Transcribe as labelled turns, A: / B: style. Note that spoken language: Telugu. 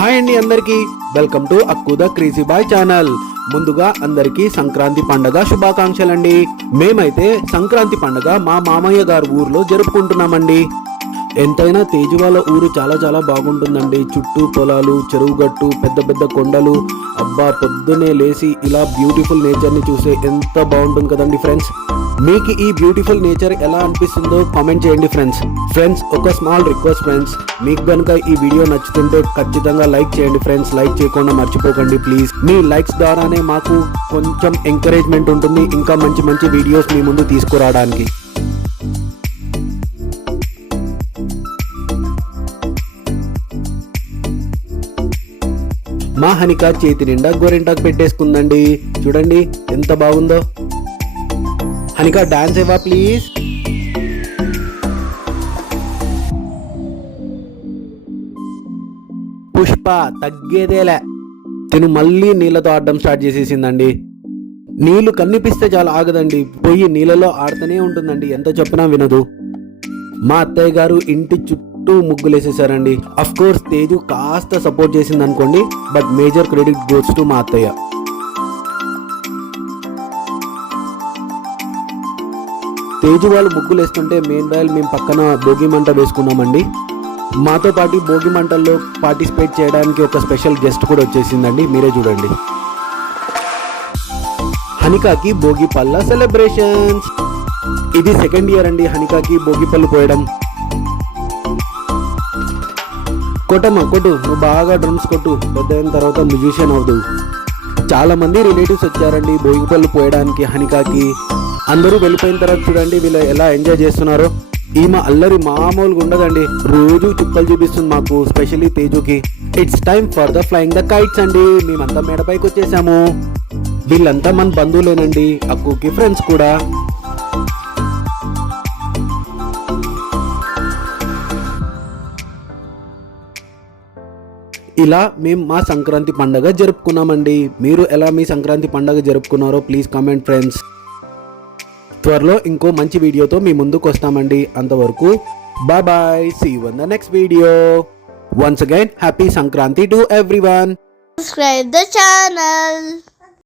A: హాయ్ అండి అందరికి. వెల్కమ్ టు అక్కుద క్రీజీ బాయ్ ఛానల్. ముందుగా అందరికీ సంక్రాంతి పండగ శుభాకాంక్షలండి. మేమైతే సంక్రాంతి పండగ మా మామయ్య గారి ఊర్లో జరుపుకుంటున్నామండి. ఎంతైనా తేజువాల ఊరు చాలా చాలా బాగుంటుందండి. చుట్టూ పొలాలు చెరువుగట్టు పెద్ద పెద్ద కొండలు. అబ్బా పొద్దునే లేచి ఇలా బ్యూటిఫుల్ నేచర్ని చూస్తే ఎంత బాగుంటుంది కదండి ఫ్రెండ్స్ మీకు ఈ బ్యూటిఫుల్ నేచర్ ఎలా అనిపిస్తుందో కామెంట్ చేయండి ఫ్రెండ్స్. ఫ్రెండ్స్ ఒక స్మాల్ రిక్వెస్ట్ ఫ్రెండ్స్. మీకు కనుక ఈ వీడియో నచ్చుతుంటే ఖచ్చితంగా లైక్ చేయండి ఫ్రెండ్స్. లైక్ చేయకుండా మర్చిపోకండి ప్లీజ్. మీ లైక్స్ ద్వారానే మాకు కొంచెం ఎంకరేజ్మెంట్ ఉంటుంది. ఇంకా మంచి మంచి వీడియోస్ మీ ముందు తీసుకురావడానికి. మా హనిక చేతి నిండా గోరింటాకు పెట్టేసుకుందండి. చూడండి ఎంత బాగుందో. హనిక డాన్స్ ఇవ్వా ప్లీజ్ పుష్ప తగ్గేదేలే. తిను మళ్ళీ నీళ్ళతో ఆడడం స్టార్ట్ చేసేసిందండి. నీళ్ళు కనిపిస్తే చాలా ఆగదండి. పోయి నీళ్ళలో ఆడుతూనే ఉంటుందండి. ఎంత చెప్పినా వినదు. మా అత్తయ్య గారు ఇంటి చుట్టూ ముగ్గులేసేసారండి. అఫ్ కోర్స్ తేజు కాస్త సపోర్ట్ చేసింది అనుకోండి but major credit goes to మా అత్తయ్య. తేజు వాళ్ళు ముగ్గులు వేస్తుంటే మెయిన్ రాయల్ మేము పక్కన భోగి మంట వేసుకున్నామండి. మాతో పాటు భోగి మంటల్లో పార్టిసిపేట్ చేయడానికి ఒక స్పెషల్ గెస్ట్ కూడా వచ్చేసిందండి. మీరే చూడండి. హనికాకి భోగి పళ్ళ సెలబ్రేషన్స్ ఇది సెకండ్ ఇయర్ అండి హనికాకి భోగి పళ్ళు పోయడం. కొట్టమ్మా కొట్టు. నువ్వు బాగా డ్రమ్స్ కొట్టు. పెద్ద అయిన తర్వాత మ్యూజిషియన్ అవుతావు. చాలా మంది రిలేటివ్స్ వచ్చారండి భోగి పళ్ళు పోయడానికి హనికాకి. అందరూ వెళ్ళిపోయిన తర్వాత చూడండి వీళ్ళు ఎలా ఎంజాయ్ చేస్తున్నారో. ఈమె అల్లరి మామూలుగా ఉండదండి. రోజు చుక్కలు చూపిస్తుంది మాకు specially తేజుకి. It's time for the flying the kites అండి. మేమంతా మేడపైకి వచ్చేసాము. వీళ్ళంతా మన బంధువులేనండి అక్కుకి ఫ్రెండ్స్ కూడా. ఇలా మేము మా సంక్రాంతి పండగ జరుపుకున్నామండి. మీరు ఎలా మీ సంక్రాంతి పండగ జరుపుకున్నారో ప్లీజ్ కామెంట్ ఫ్రెండ్స్ త్వరలో ఇంకో మంచి వీడియోతో మీ ముందుకు వస్తామండి. అంతవరకు bye bye see one the next video once again happy Sankranti to every
B: subscribe the channel.